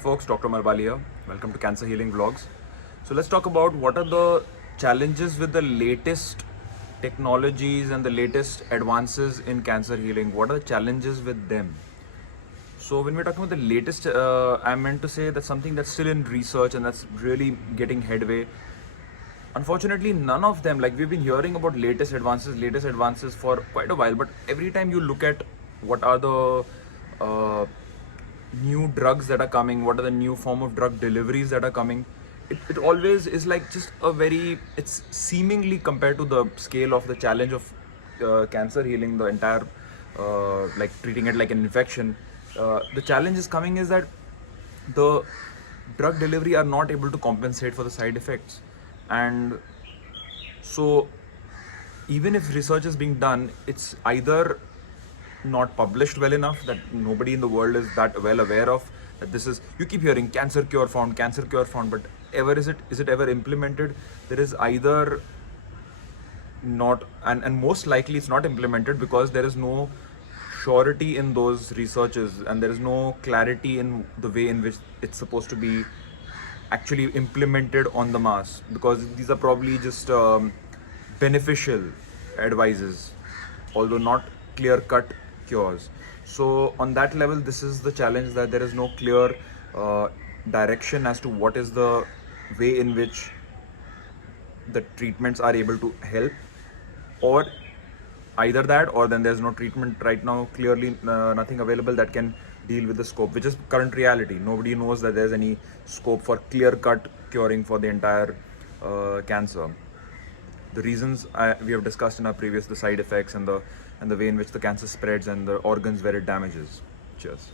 Folks, Dr. Marwali here. Welcome to Cancer Healing Vlogs. So let's talk about what are the challenges with the latest technologies and the latest advances in cancer healing. What are the challenges with them? So when we're talking about the latest, I meant to say that's something that's still in research and that's really getting headway. Unfortunately, none of them, like we've been hearing about latest advances for quite a while, but every time you look at what are the new drugs that are coming, what are the new form of drug deliveries that are coming, it always is like just a very, it's seemingly compared to the scale of the challenge of cancer healing, the entire like treating it like an infection. The challenge is coming is that the drug delivery are not able to compensate for the side effects, and so even if research is being done, it's either not published well enough that nobody in the world is that well aware of that this is, you keep hearing cancer cure found, but ever is it ever implemented? There is either not, and most likely it's not implemented because there is no surety in those researches and there is no clarity in the way in which it's supposed to be actually implemented on the mass, because these are probably just beneficial advices, although not clear cut cures. So on that level, this is the challenge, that there is no clear direction as to what is the way in which the treatments are able to help, or either that or then there's no treatment right now, clearly nothing available that can deal with the scope, which is current reality. Nobody knows that there's any scope for clear cut curing for the entire cancer. The reasons we have discussed in our previous, the side effects and the way in which the cancer spreads and the organs where it damages. Cheers.